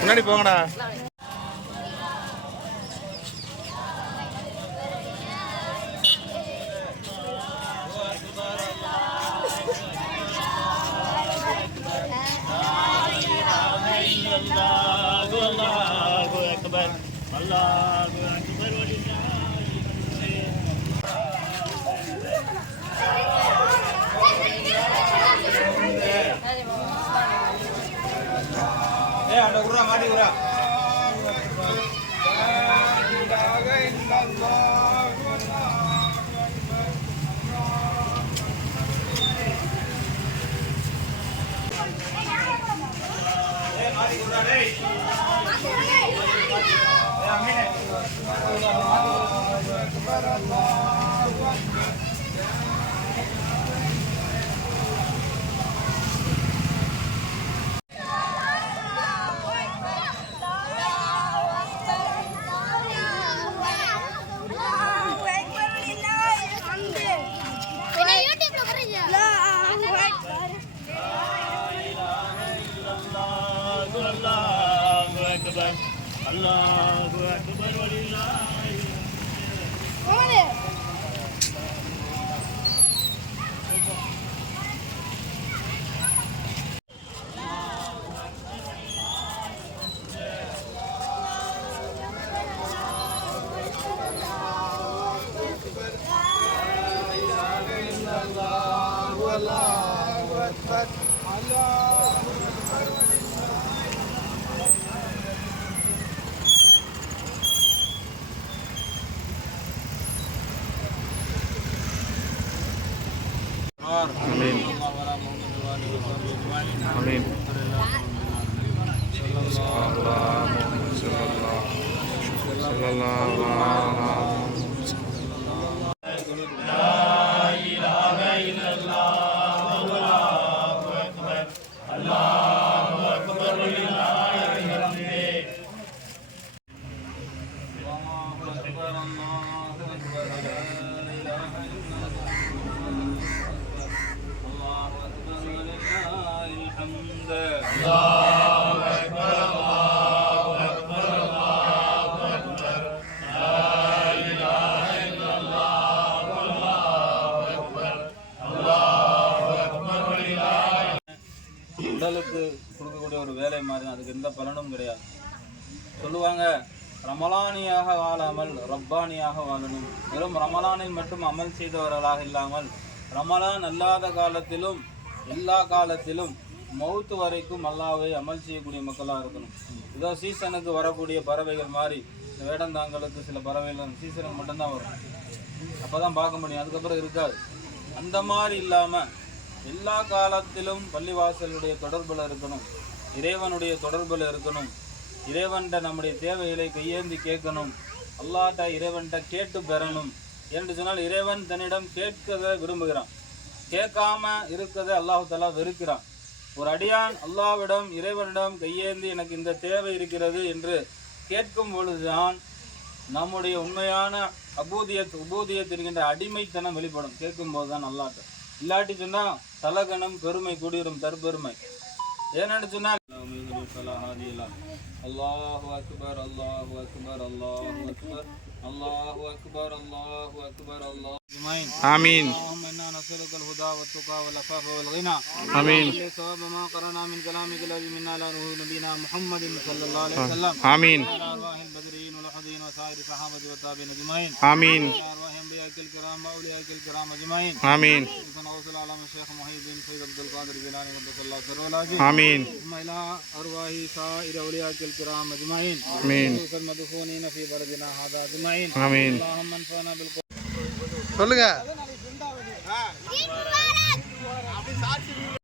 முன்னாடி போங்கடா. மாட்டி விடுறா. Allahu Akbar walillahi Amin. Amin. உடலுக்கு கொடுக்கக்கூடிய ஒரு வேலை மாதிரி, அதுக்கு எந்த பலனும் கிடையாது. சொல்லுவாங்க, ரமலானியாக வாழாமல் ரப்பானியாக வாழணும். வெறும் ரமலானில் மட்டும் அமல் செய்தவர்களாக இல்லாமல் ரமலான் அல்லாத காலத்திலும் எல்லா காலத்திலும் மௌத்து வரைக்கும் அல்லாஹ்வை அமல் செய்யக்கூடிய மக்களாக இருக்கணும். இதோ சீசனுக்கு வரக்கூடிய பறவைகள் மாதிரி, இந்த வேடந்தாங்களுக்கு சில பறவைகள் சீசனுக்கு மட்டும்தான் வரும், அப்போ தான் பார்க்க முடியும், அதுக்கப்புறம் இருக்காது. அந்த மாதிரி இல்லாமல் எல்லா காலத்திலும் பள்ளிவாசலுடைய தொடர்பில் இருக்கணும், இறைவனுடைய தொடர்பில் இருக்கணும், இறைவன்கிட்ட நம்முடைய தேவைகளை கையேந்தி கேட்கணும், அல்லாஹ்ட்ட இறைவன்கிட்ட கேட்டு பெறணும். என்று சொன்னால் இறைவன் தன்னிடம் கேட்கதை விரும்புகிறான், கேட்காம இருக்கதை அல்லாஹ் தஆலா வெறுக்கிறான். ஒரு அடியான் அல்லாஹ்விடம் இறைவனிடம் கையேந்தி எனக்கு இந்த தேவை இருக்கிறது என்று கேட்கும் பொழுதுதான் நம்முடைய உண்மையான உபூதியத் என்கின்ற அடிமைத்தனம் வெளிப்படும். கேட்கும் போது தான் அல்லாஹ்ட்ட. இல்லாட்டி சொன்னால் தலகணம் பெருமை கூடிரும் தற்பெருமை. ஏன்னு சொன்னால் அல்லாஹு அக்பர் அல்லாஹு அக்பர் அல்லாஹு அக்பர் அல்லாஹு அக்பர் அல்லாஹு அக்பர் அல்லாஹ் آمين. اللهم إنا نسألك الهدى والتقى والعفاف والغنى. آمين. ثواب ما قرأنا من كلامك الذي منا على روح نبينا محمد صلى الله عليه وسلم. آمين. وعلى أرواح البدرين والأحدين وسائر الصحابة والتابعين أجمعين. آمين. وعلى أرواح أنبيائك الكرام وأوليائك الكرام أجمعين. آمين. وصلى على الشيخ محي الدين سيد عبد القادر الجيلاني قدس الله سره العظيم. آمين. ثم إلى أرواح سائر أوليائك الكرام أجمعين. آمين. المدفونين في بلدنا هذا أجمعين. آمين. اللهم انفعنا بالقرآن. சொல்லுங்க.